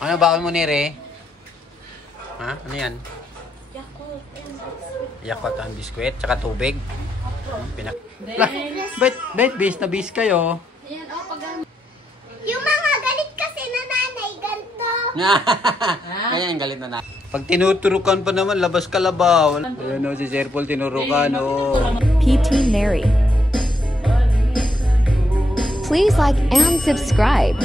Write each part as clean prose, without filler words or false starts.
Ano baon mo, Nere? Ha? Ano yan? Yakult ang biskwit, tsaka tubig. Bet, bis na bis kayo. Yung mga galit kasi na nanay, ganito. Kaya yung galit na na. Pag tinuturukan pa naman, labas kalabaw. Ayan o, si Sir Paul tinurukan o. PT Mary. Please like and subscribe.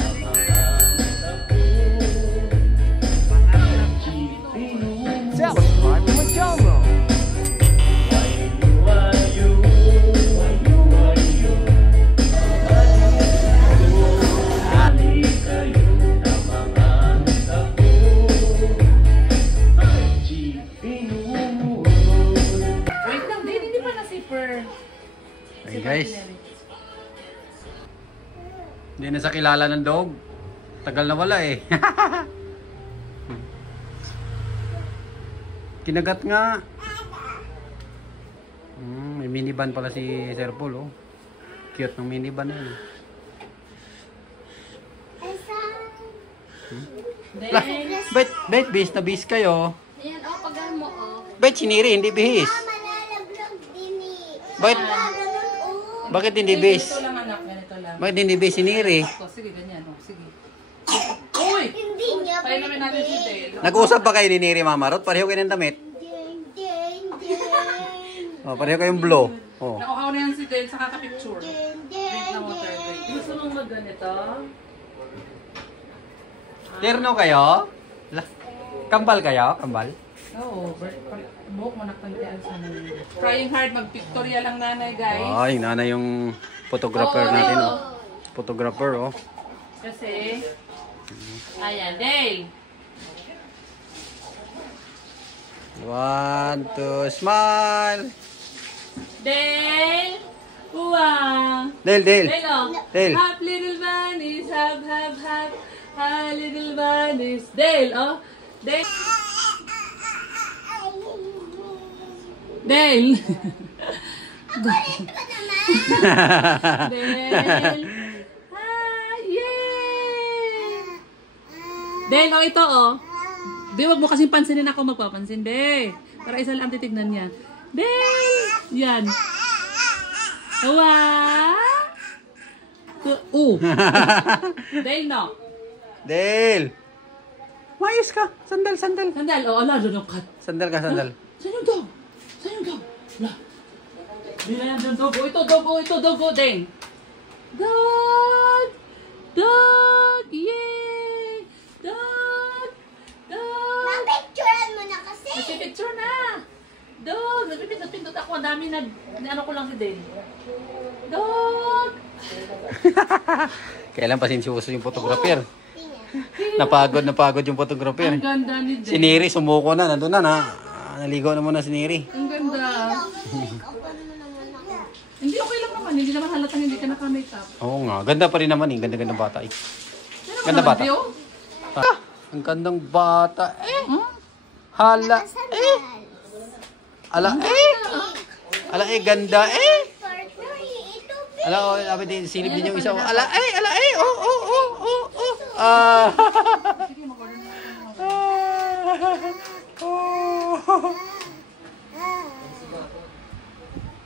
Subscribe to my channel. Hey guys. Hindi na sa kilala ng dog. Tagal na wala eh. Kinagat nga. May minivan pala si Sir Paul oh. Cute ng minivan na yun. Bet, bis na bis kayo. Ayan, pagaan mo, Bet, siniri, hindi bihis. Malalaglag din eh. Bakit hindi bis? Ganito lang anak, ganito lang. Bakit hindi bis siniri? Sige, ganyan. Sige. Uy! Hindi niya. Kaya namin natin si Dale. Nag-usap pa kayo ni Neri Mamarot? Pareho kayo ng damit? Oh, pareho kayong blow. Oh. Nakuhaw na yan si Dale sa kakapicture. Drink na water, drink. Gusto mong magganito? Terno kayo? Kambal kayo? Kambal? Oo. Buhok mo nagpantian sa nanay. Trying hard, mag-pictorial lang nanay, guys. Oh, yung nanay yung photographer natin. Oh. Photographer, oh. Kasi, ayan, Dale. 1, 2, smile! Dale! Wow! Dale! Dale, oh. Dale! Hop, little bunnies, hop, hop, hop. Ha, little bunnies. Dale, oh. Dale. Dale. Dale. Ah, yay! Dale, oh, ito, oh. Di, wag mo kasing pansinin ako magpapansin, be. Para isa lang titignan niya. Dale! Yan. Wow! Dale, no. Dale! Mayos ka! Sandal! Sandal, oh, ala, lunok. Sandal ka, sandal. Saan yung dog? Saan yung dog? Wala. Hindi na yan yung dog. Ito, dog, Deng. Dog! Dog! Yay! Dog! Dog! Napicturean mo na kasi. Nagpipicture na! Dog! Nagpipindot ako. Ang dami ano ko lang si Deng. Dog! Kailan pa sinsuso yung photographer? Napagod yung photographer. Ang ganda ni Deng. Si Neri sumuko na. Nandun na. Naligo na muna si Neri. Ang ganda. Hindi okay lang naman. Hindi naman halatang hindi ka naka-makeup. Oo nga. Ganda pa rin naman eh. Ganda bata eh. Pero Ganda bata. video? Ang gandang bata eh. Hala eh. Ala eh. Ala eh. Ganda eh. Ala oh. Silip din yung isa. Ala eh. Oh. Ah.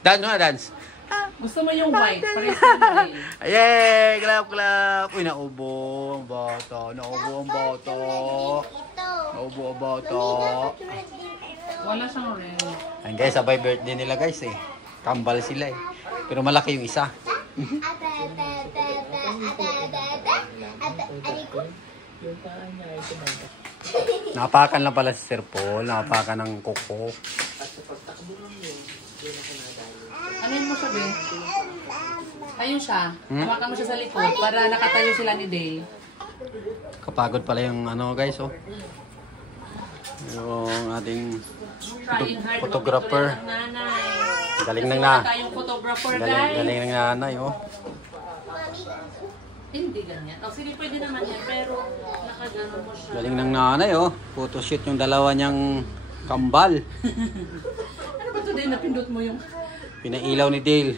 Dance na, dance. Gusto mo yung white? Pares na yung Yay! Clap! Uy, naubo ang bata. Naubo ang bata. wala siyang red. Ayun guys, sabay birthday nila guys eh. Kambal sila eh. Pero malaki yung isa. Napakan lang pala si Sir Paul. Napakan ng kuko. Ano mo sabi? Ayun siya. Hawakan mo siya sa likod para nakatayo sila ni Dale. Kapagod pala yung ano guys oh. Yung ating photographer. Galing ng na. Tayong photographer guys. Galing ng nanay oh. Hindi ganyan. Oh, sige, pwede naman yan. Pero nakagano mo siya. Galing ng nanay oh. Photoshoot yung dalawa niyang kambal. Ano ba ito din? Napindot mo yung... Pinailaw ni Dale.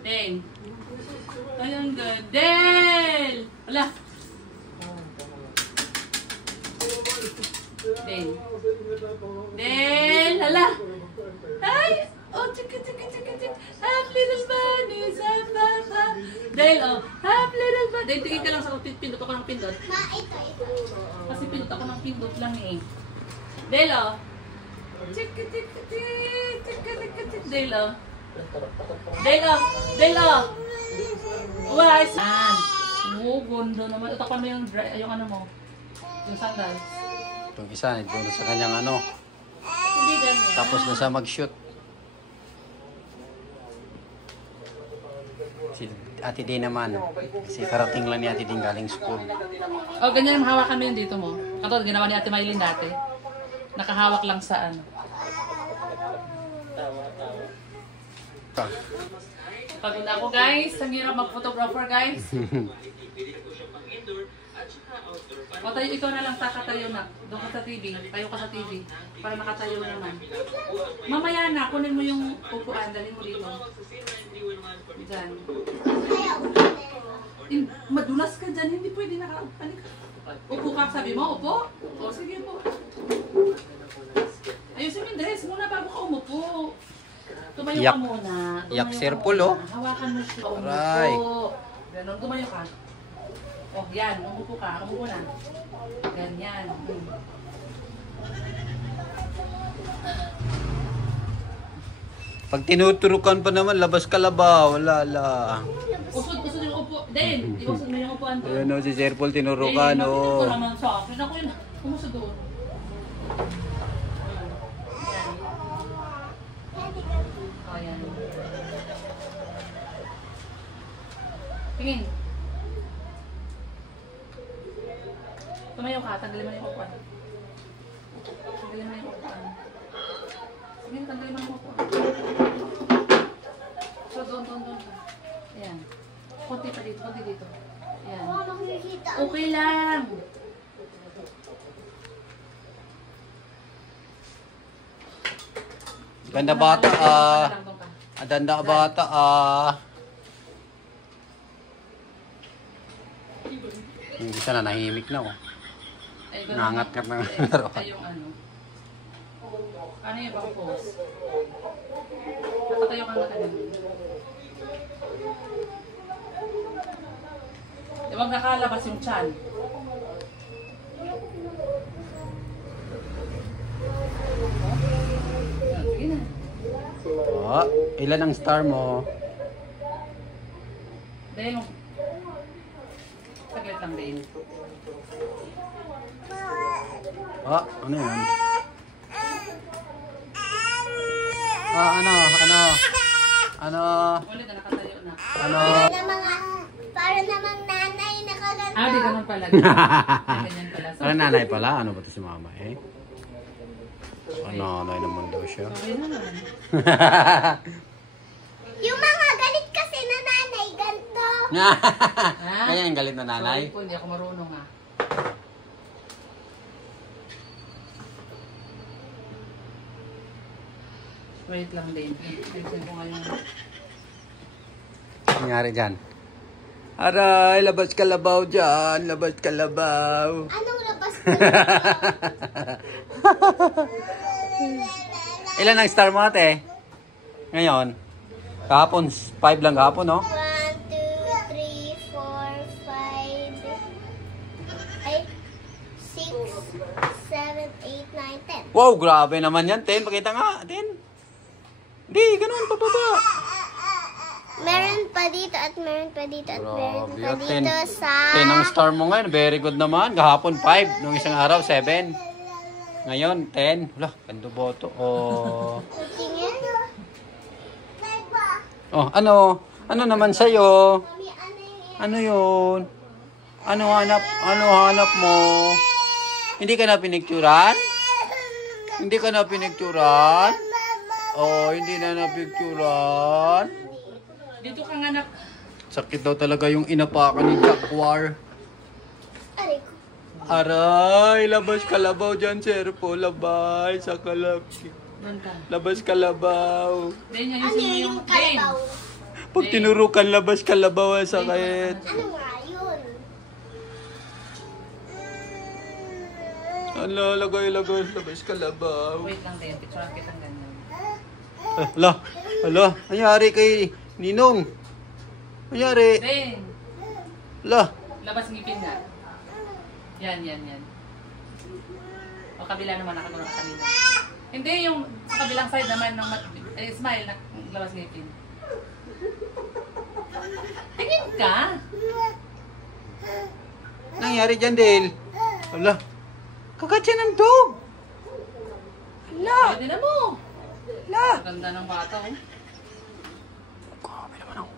Dale. Ayun, good. Dale! Wala. Del. Del, hala. Ay! Oh, chika, chika, chika, chika. Half little bunnies, half, half, half. Del, oh. Half little bunnies. Del, tingin ka lang sa pindot ako ng pindot. Ma, ito. Kasi pindot ako ng pindot lang eh. Del, oh. Chika, chika, chika, chika, chika, chika. Del, oh. Del, oh. Del, oh. Wais. Oh, gondo naman. Utapan mo yung ano mo. Yung sandals. Itong isa, doon sa kanyang ano. Hindi ganyan. Tapos na siya mag-shoot. Si Ate Day naman. Si karating lang ni Ate Day galing school. Oh, ganyan yung hawakan mo yun dito mo. Katulad ginawa ni Ate Maylin dati. Nakahawak lang sa ano. Pagod na ako guys. Ang hirap mag-photographer guys. O tayo, ikaw na lang takatayo na. Doon ka sa TV. Tayo ka sa TV. Para nakatayo naman. Mamaya na, kunin mo yung upuan. Dalhin mo dito. Diyan. Madulas ka dyan. Hindi pwede nakaupan ka. Upo ka. Sabi mo, upo? O sige po. Ayusin mo yung dress muna bago ka umupo. Tumayo ka muna. Yak sirpul, oh. Hawakan mo siya. Aray. Umupo. Ganon, tumayo ka. Oh, yan. Umupo ka. Umupo na. Ganyan. Pag tinuturukan pa naman, labas kalabaw. Wala, la. Usod yung upo. Den, iusod mo yung upuan to. Ayan o, si Sir Paul tinurukan, Ko o. naman sa akin. Ako yun. Umusod doon. Yan. Oh, yan. Tingin. Tumayo ka. Tanggalin mo yung upuan. Tanggalin mo yung upuan. Sige, tanggalin mo yung upuan. So, doon. Ayan. Konti pa dito, konti dito. Ayan. Mama, makikita. Okay lang. Ganda bata, Adanda bata, Yung isa na nahimik na, oh. Nangat-ngat na ng laruan. Yung ano. Ano yung bang pose? Nakatayo ka na kanina. Huwag nakalabas yung chan. Sige na. Oh, ilan ang star mo? Dahil saglit lang din. Oh, ano yan? Ano? Ulit na nakatayo na. Ano? Para namang nanay nakaganda. Di ganun pala. Ganyan pala. So, Ano nanay pala? Ano ba ito si mama, eh? Nanay naman daw siya. okay naman. Yung mga galit kasi na nanay, ganito. Kaya yung galit na nanay? Sorry po, hindi ako marunong ah. Wait lang din. Tignan ko ngayon. Ano nangyari dyan? Aray, labas kalabaw dyan. Labas kalabaw. Anong labas ko? Ilan ang star mo, ate? Ngayon? Kahapon, 5 lang kahapon, no? 1, 2, 3, 4, 5, 6, 7, 8, 9, 10. Wow, grabe naman yan. 10, pakita nga. 10. Hindi, ganun, pababa. Meron pa dito at meron pa dito at meron pa Grabe, dito 10 sa... 10 ang star mo ngayon. Very good naman. Kahapon, 5. Nung isang araw, 7. Ngayon, 10. Wala, ganda boto. Oh. Tingin. Oh, ano? Ano naman sa'yo? Mami, ano yun? Ano yun? Ano hanap mo? Hindi ka na pinicturan? Hindi ka na pinicturan? Oh, hindi na napicturan. Dito ka nga nak... Sakit daw talaga yung inapakan ni Jaguar. Aray ko. Aray, labas kalabaw dyan, Sir Paul. Labas sa kalab. Doon ka. Labas kalabaw. Then, Ano ayusin mo yun yung... yung kalabaw? Pag tinurukan, labas kalabaw, ang sakit. Ano nga yun? Ala, lagay. Labas ka labaw. Wait lang din. Picture kitang ganyan. Ala. Anyari kay Ninong? Anyari? Ben! Ala. Labas ngipin nga. Yan. O kabila naman nakagawa kanina. Hindi, yung sa kabilang side naman ng smile na labas ngipin. Tingin ka? Nangyari dyan, Dale? Ala. Kagat siya ng dog. Ala. Pwede na mo. Ala. Ganda ng bata, oh. Grabe naman ako.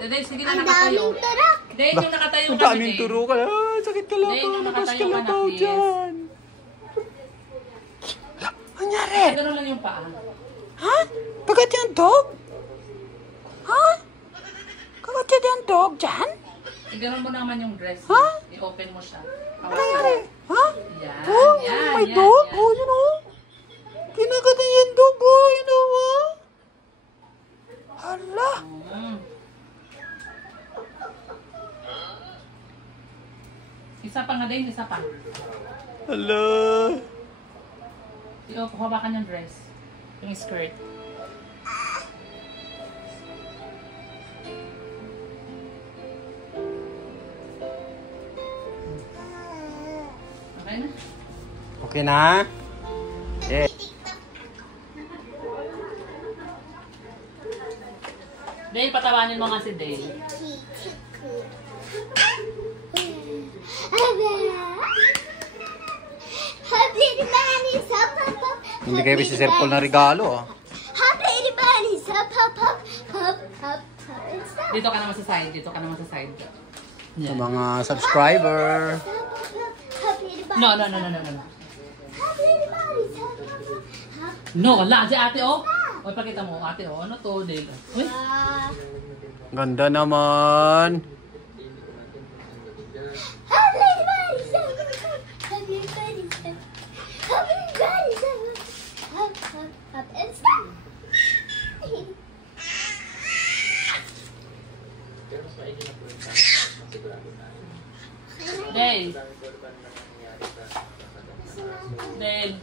Dahil sige na Ang nakatayo. daming turak. Dahil yung nakatayo Ang ka na, daming Dave. turo ka. Ah, sakit ka lang. Dahil yung Labas ka nakatayo ka na, labaw please. dyan. Ala. Nangyari? Ganun lang yung paa. Ha? Kagat siya ng dog? Ha? Kagat siya ng dog dyan? Ganun mo naman yung dress. Ha? I-open mo siya. Nangyari? Ha? Yan, Oh, yan, may yan, dog? yan. Oh, yun oh. Kinagatan yung dog oh. Yun oh. Hala. Mm. Isa pa nga din, isa pa. Hala. Hawakan yung dress. Yung skirt. Okay na? Okay na? Yeah. Dale, patawanin mo nga si Dale. Happy Bunny sa pop. Hindi kayo si Sir Paul na regalo ah. Happy Bunny sa pop. Pop. And stop. Dito ka naman sa side. Dito ka naman sa side. Sa mga subscriber. Happy Bunny. No. Happy Bunny sa pop. No, wala. Si ate, oh. O, pakita mo, ate, oh. Ano to, Dale? Uy. Ganda naman. Happy Bunny sa pop. Happy Bunny sa pop. Happy Bunny sa pop. Hop. And stop. Dale. Dale.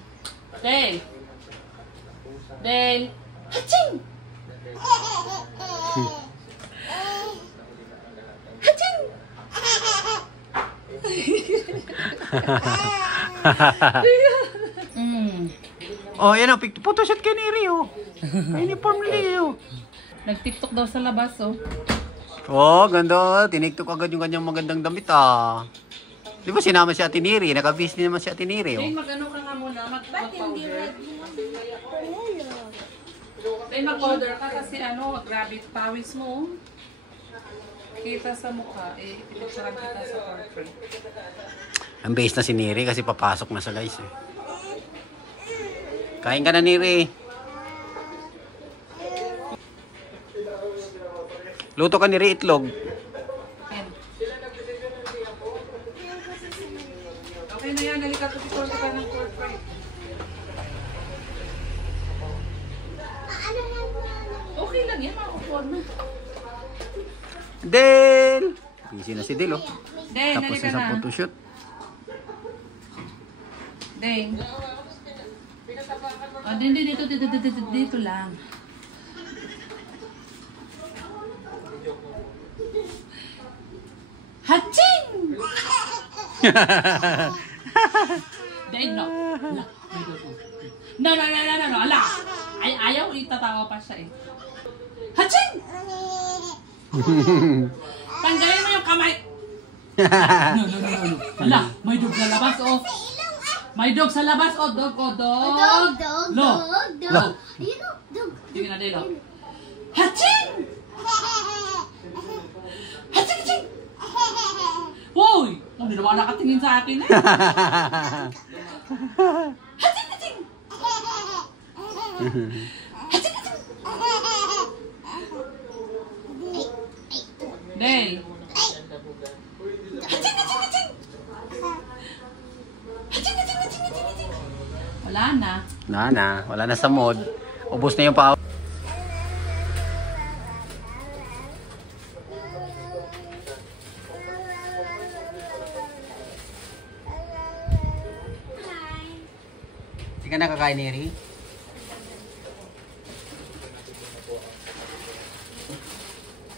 Dale. Dale. Haching! Haching! Oh, yan ang photoshoot kay Neri oh. Uniform nila oh. Nag-tiktok daw sa labas, oh. Oh, ganda. Tiniktok agad yung kanyang magandang damit ah. Di ba sinama si Ate Neri? Naka-busy naman si Ate Neri oh. Dale, mag-ano ka nga muna. Mag-powder. Dale, mag-powder ka kasi ano, grabe pawis mo, oh. Kita sa mukha, ipipicturean kita sa portrait. Ang base na si Neri kasi papasok na sa guys eh. Kain ka na Neri. Luto ka Neri itlog. Yan. Okay na yan, halika ko picture ka ng portrait. Okay lang yan, makakuha na. Del! Busy na si Del oh. Dale, Tapos halika na sa na. photoshoot. Dale. Oh, dito lang. Haching! Dale, no. No. Ala! Ayaw, itatawa pa siya eh. Haching! Tanggalin mo yung kamay! No. Ala, may dog sa labas, oh. May dog sa labas, oh. Dog. Lo. You know, dog. Sige na, Dale, oh. Haching! Haching! Hoy! Hindi naman nakatingin sa akin eh. Haching! Dale. Wala na. Wala na sa mod. Ubos na yung pa. Hindi ka nakakain, Neri?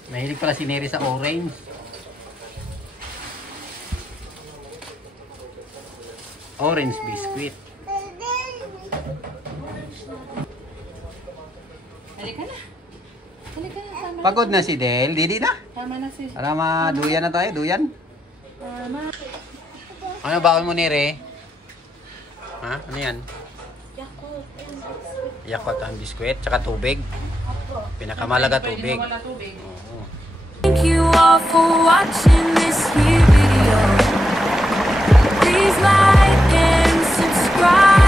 Mahilig pala si Neri sa orange. Orange biscuit. Halika na. Halika na. Tama, Pagod na si Del. Didi na. tama na si... Para maduyan na tayo. Duyan. Tama. Ano baon mo, Neri? Ha? Ano yan? Yakult. Yakult ang biskwit. Tsaka tubig. Pinakamalaga tubig. Wala tubig. Oo. Thank you all for watching this here video. Please like and subscribe.